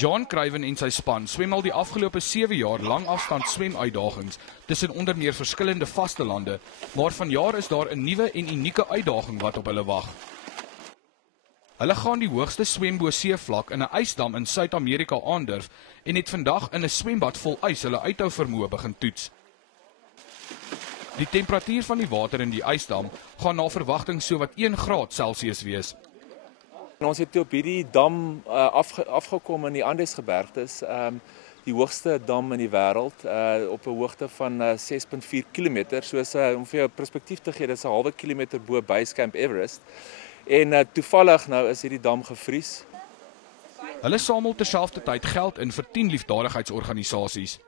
John Craven en sy span swem al die afgelope 7 jaar langafstand swemuitdagings tussen onder meer verskillende vastelande, maar vanjaar is daar 'n nuwe en unieke uitdaging wat op hulle wag. Hulle gaan die hoogste swembo-seevlak in 'n ysdam in Suid-Amerika aandurf en het vandag in 'n swembad vol ys hulle uithou vermoë begin toets. Die temperatuur van die water in die ysdam gaan na verwagting sowat 1 graad Celsius wees. En ons het op hierdie dam afgekom in die Andesgebergtes, die hoogste dam in die wêreld, op 'n hoogte van 6,4 km, soos om vir jou perspektief te gee, dit is 'n halwe kilometer bo Basecamp Everest. En toevallig nou is hierdie dam gevries. Hulle samel terselfdertyd geld in vir 10 liefdadigheidsorganisasies.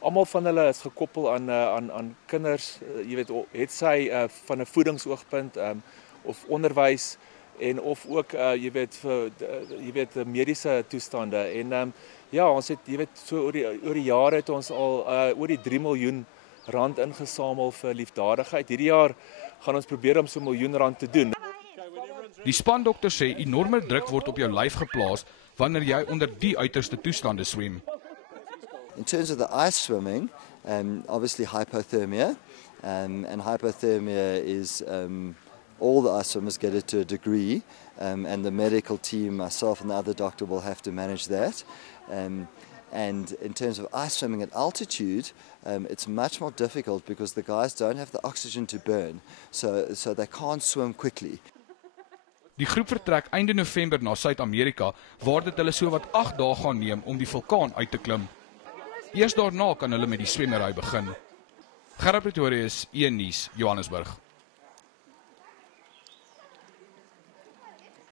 Almal van hulle is gekoppel aan kinders, jy weet, het sy van 'n voedingsoogpunt of onderwys en of ook jy weet mediese toestande. En ja, ons het, jy weet, so oor die jare het ons al oor die 3 miljoen rand ingesamel vir liefdadigheid. Hierdie jaar gaan ons probeer om so 1 miljoen rand te doen. Die spandokter sê enorme druk word op jou lyf geplaas wanneer jy onder die uiterste toestande swem. In terms of the ice swimming, obviously hypothermia, and hypothermia is all the ice swimmers get it to a degree, and the medical team, myself and the other doctor, will have to manage that. And in terms of ice swimming at altitude, it's much more difficult because the guys don't have the oxygen to burn, so they can't swim quickly. Die groep vertrek einde November na Suid-Amerika, waar dit hulle sowat 8 dae gaan neem om die vulkaan uit te klim. Eers daarna kan hulle met die swemmery begin. Gerard Pretorius, 1 Nuus, Johannesburg.